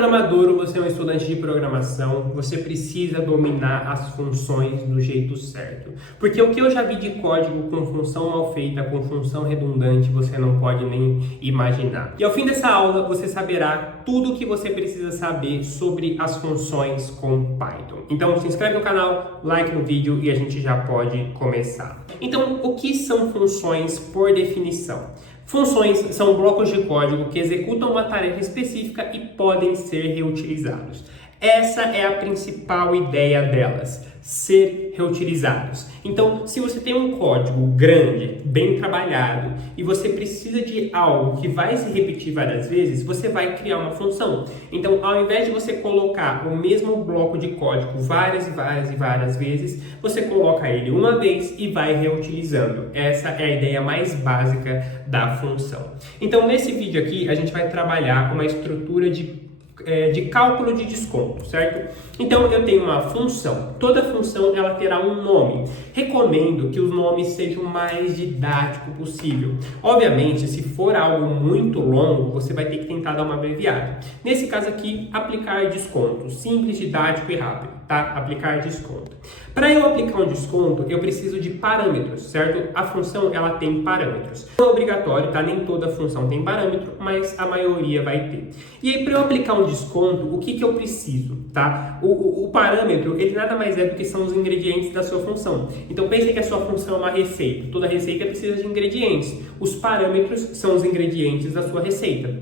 programador ou você é um estudante de programação, você precisa dominar as funções do jeito certo. Porque o que eu já vi de código com função mal feita, com função redundante, você não pode nem imaginar. E ao fim dessa aula, você saberá tudo o que você precisa saber sobre as funções com Python. Então se inscreve no canal, like no vídeo e a gente já pode começar. Então, o que são funções por definição? Funções são blocos de código que executam uma tarefa específica e podem ser reutilizados. Essa é a principal ideia delas, ser reutilizados. Então, se você tem um código grande, bem trabalhado, e você precisa de algo que vai se repetir várias vezes, você vai criar uma função. Então, ao invés de você colocar o mesmo bloco de código várias vezes, você coloca ele uma vez e vai reutilizando. Essa é a ideia mais básica da função. Então, nesse vídeo aqui, a gente vai trabalhar uma estrutura de cálculo de desconto, certo? Então eu tenho uma função, toda função ela terá um nome. Recomendo que os nomes sejam o mais didático possível. Obviamente, se for algo muito longo, você vai ter que tentar dar uma abreviada. Nesse caso aqui, aplicar desconto, simples, didático e rápido, tá? Aplicar desconto. Para eu aplicar um desconto, eu preciso de parâmetros, certo? A função ela tem parâmetros. Não é obrigatório, tá? Nem toda função tem parâmetro, mas a maioria vai ter. E aí, para eu aplicar um desconto, o que eu preciso, tá? O parâmetro, ele nada mais é do que são os ingredientes da sua função. Então, pense que a sua função é uma receita. Toda receita precisa de ingredientes. Os parâmetros são os ingredientes da sua receita.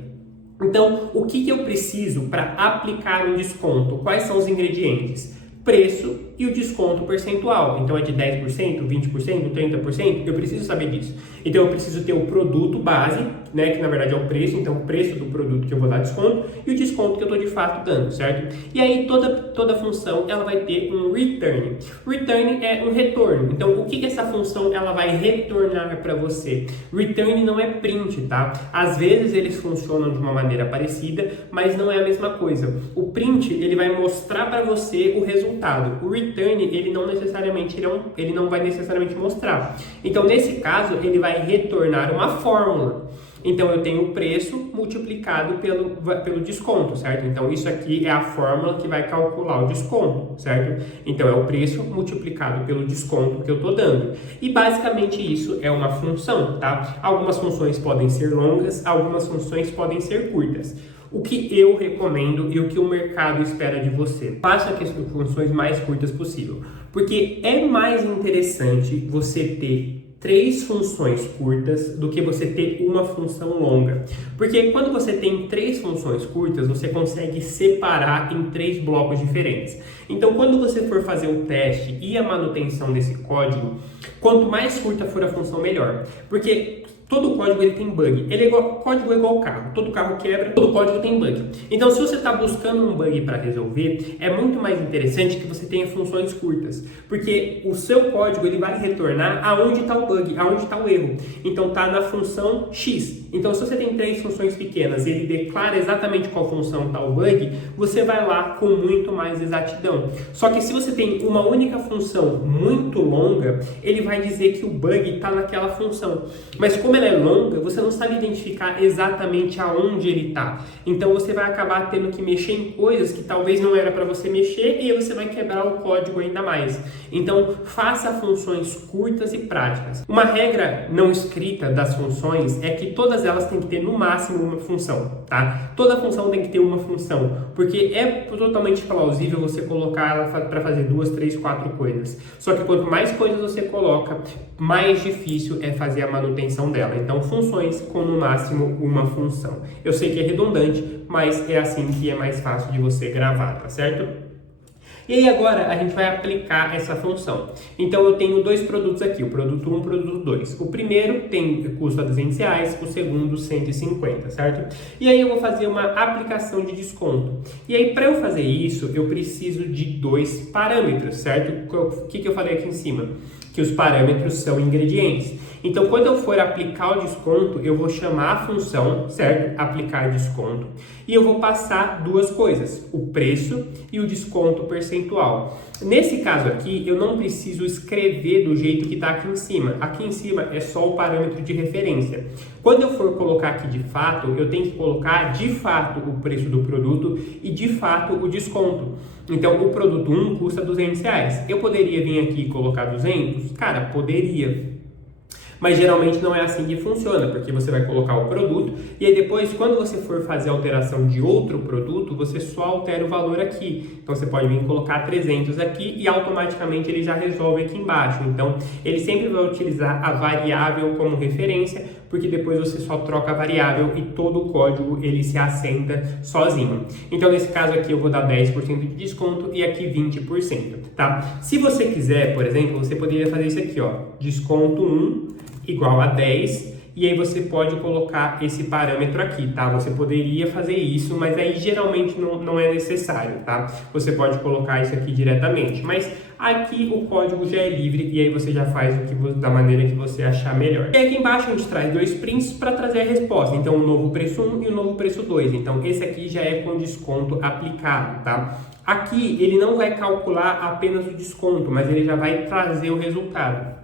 Então, o que eu preciso para aplicar um desconto? Quais são os ingredientes? Preço e o desconto percentual. Então é de 10%, 20%, 30%, eu preciso saber disso. Então eu preciso ter o produto base, né, que na verdade é o preço, então o preço do produto que eu vou dar desconto e o desconto que eu estou de fato dando, certo? E aí toda função ela vai ter um return. Return é um retorno. Então o que essa função ela vai retornar para você? Return não é print, tá? Às vezes eles funcionam de uma maneira parecida, mas não é a mesma coisa. O print ele vai mostrar para você o resultado. O return ele não vai necessariamente mostrar. Então nesse caso ele vai retornar uma fórmula. Então eu tenho o preço multiplicado pelo desconto, certo? Então isso aqui é a fórmula que vai calcular o desconto, certo? Então é o preço multiplicado pelo desconto que eu estou dando. E basicamente isso é uma função, tá? Algumas funções podem ser longas, algumas funções podem ser curtas. O que eu recomendo e o que o mercado espera de você? Faça as funções mais curtas possível, porque é mais interessante você ter 3 funções curtas do que você ter uma função longa. Porque quando você tem 3 funções curtas, você consegue separar em 3 blocos diferentes. Então, quando você for fazer o teste e a manutenção desse código, quanto mais curta for a função, melhor. Porque todo código ele tem bug. Código é igual carro. Todo carro quebra, todo código tem bug. Então, se você está buscando um bug para resolver, é muito mais interessante que você tenha funções curtas. Porque o seu código ele vai retornar aonde está o bug, aonde está o erro. Então, está na função X. Então, se você tem 3 funções pequenas e ele declara exatamente qual função está o bug, você vai lá com muito mais exatidão. Só que se você tem uma única função muito longa, ele vai dizer que o bug está naquela função. Mas como ela é longa, você não sabe identificar exatamente aonde ele está. Então você vai acabar tendo que mexer em coisas que talvez não era para você mexer e aí você vai quebrar o código ainda mais. Então faça funções curtas e práticas. Uma regra não escrita das funções é que todas elas têm que ter no máximo uma função, tá? Toda função tem que ter uma função, porque é totalmente plausível você colocar ela para fazer 2, 3, 4 coisas. Só que quanto mais coisas você coloca, mais difícil é fazer a manutenção dela. Então, funções com no máximo uma função. Eu sei que é redundante, mas é assim que é mais fácil de você gravar, tá certo? E aí agora a gente vai aplicar essa função. Então eu tenho 2 produtos aqui, o produto 1 e o produto 2. O primeiro custa R$200, o segundo 150, certo? E aí eu vou fazer uma aplicação de desconto. E aí para eu fazer isso, eu preciso de 2 parâmetros, certo? O que eu falei aqui em cima? Que os parâmetros são ingredientes. Então, quando eu for aplicar o desconto, eu vou chamar a função, certo? Aplicar desconto. E eu vou passar duas coisas, o preço e o desconto percentual. Nesse caso aqui, eu não preciso escrever do jeito que está aqui em cima. Aqui em cima é só o parâmetro de referência. Quando eu for colocar aqui de fato, eu tenho que colocar de fato o preço do produto e de fato o desconto. Então, o produto 1 custa R$200. Eu poderia vir aqui e colocar 200? Cara, poderia. Mas geralmente não é assim que funciona, porque você vai colocar o produto e aí depois, quando você for fazer a alteração de outro produto, você só altera o valor aqui. Então você pode vir colocar 300 aqui e automaticamente ele já resolve aqui embaixo. Então ele sempre vai utilizar a variável como referência, porque depois você só troca a variável e todo o código ele se assenta sozinho. Então nesse caso aqui eu vou dar 10% de desconto e aqui 20%, tá? Se você quiser, por exemplo, você poderia fazer isso aqui, ó, desconto 1 igual a 10, e aí você pode colocar esse parâmetro aqui, tá? Você poderia fazer isso, mas aí geralmente não é necessário, tá? Você pode colocar isso aqui diretamente, mas aqui o código já é livre e aí você já faz o que da maneira que você achar melhor. E aqui embaixo a gente traz dois prints para trazer a resposta, então o novo preço 1 e o novo preço 2. Então esse aqui já é com desconto aplicado, tá? Aqui ele não vai calcular apenas o desconto, mas ele já vai trazer o resultado.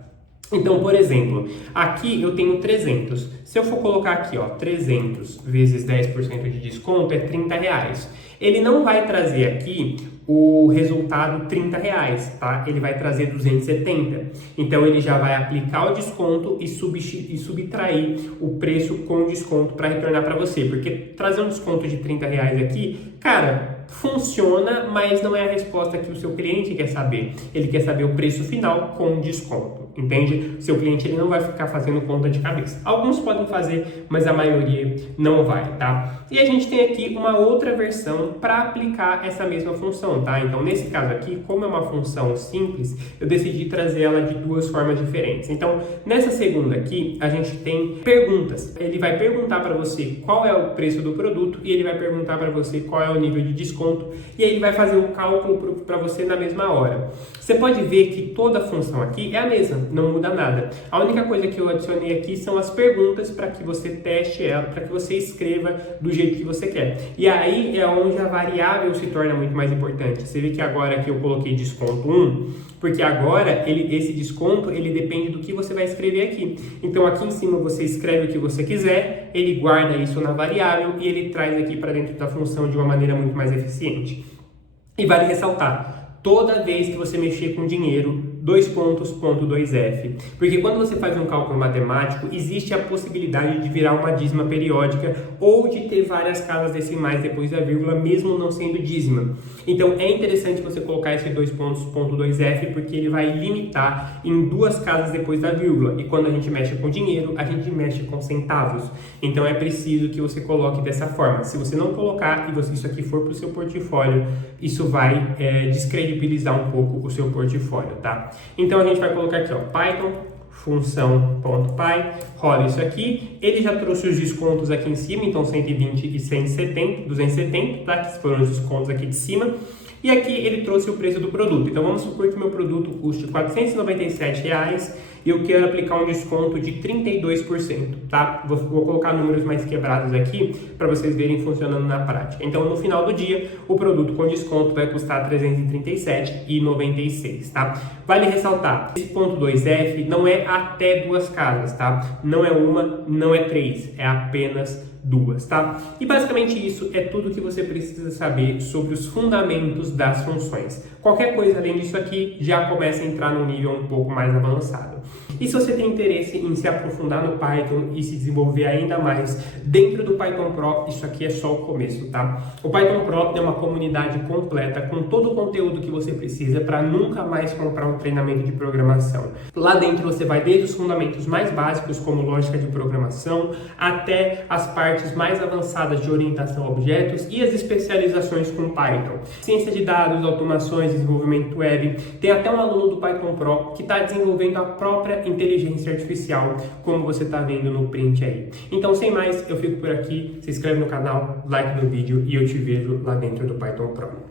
Então, por exemplo, aqui eu tenho 300. Se eu for colocar aqui, ó, 300 vezes 10% de desconto é R$30. Ele não vai trazer aqui o resultado R$30, tá? Ele vai trazer 270. Então, ele já vai aplicar o desconto e subtrair o preço com desconto para retornar para você. Porque trazer um desconto de R$30 aqui, cara, funciona, mas não é a resposta que o seu cliente quer saber. Ele quer saber o preço final com desconto. Entende? Seu cliente ele não vai ficar fazendo conta de cabeça. Alguns podem fazer, mas a maioria não vai, tá? E a gente tem aqui uma outra versão para aplicar essa mesma função, tá? Então, nesse caso aqui, como é uma função simples, eu decidi trazer ela de duas formas diferentes. Então, nessa segunda aqui, a gente tem perguntas. Ele vai perguntar para você qual é o preço do produto e ele vai perguntar para você qual é o nível de desconto e aí ele vai fazer o cálculo para você na mesma hora. Você pode ver que toda a função aqui é a mesma, não muda nada. A única coisa que eu adicionei aqui são as perguntas para que você teste ela, para que você escreva do jeito que você quer. E aí é onde a variável se torna muito mais importante. Você vê que agora aqui eu coloquei desconto 1, porque agora esse desconto ele depende do que você vai escrever aqui. Então aqui em cima você escreve o que você quiser, ele guarda isso na variável e ele traz aqui para dentro da função de uma maneira muito mais eficiente. E vale ressaltar, toda vez que você mexer com dinheiro, 2 pontos.2f. Porque quando você faz um cálculo matemático, existe a possibilidade de virar uma dízima periódica ou de ter várias casas decimais depois da vírgula, mesmo não sendo dízima. Então é interessante você colocar esse 2 pontos.2f porque ele vai limitar em duas casas depois da vírgula. E quando a gente mexe com dinheiro, a gente mexe com centavos. Então é preciso que você coloque dessa forma. Se você não colocar e isso aqui for para o seu portfólio, isso vai descredibilizar um pouco o seu portfólio, tá? Então a gente vai colocar aqui, ó, Python, função.py, rola isso aqui, ele já trouxe os descontos aqui em cima, então 120 e 170, 270, tá? Que foram os descontos aqui de cima. E aqui ele trouxe o preço do produto. Então vamos supor que meu produto custe R$497 e eu quero aplicar um desconto de 32%, tá? Vou colocar números mais quebrados aqui para vocês verem funcionando na prática. Então no final do dia, o produto com desconto vai custar R$337,96, tá? Vale ressaltar, esse ponto 2F não é até duas casas, tá? Não é uma, não é três, é apenas duas, tá? E basicamente isso é tudo que você precisa saber sobre os fundamentos das funções. Qualquer coisa além disso aqui já começa a entrar num nível um pouco mais avançado. E se você tem interesse em se aprofundar no Python e se desenvolver ainda mais dentro do Python Pro, isso aqui é só o começo, tá? O Python Pro é uma comunidade completa com todo o conteúdo que você precisa para nunca mais comprar um treinamento de programação. Lá dentro você vai desde os fundamentos mais básicos, como lógica de programação, até as partes mais avançadas de orientação a objetos e as especializações com Python. Ciência de dados, automações, desenvolvimento web. Tem até um aluno do Python Pro que está desenvolvendo a própria inteligência artificial, como você está vendo no print aí. Então, sem mais, eu fico por aqui. Se inscreve no canal, like no vídeo e eu te vejo lá dentro do Python Pro.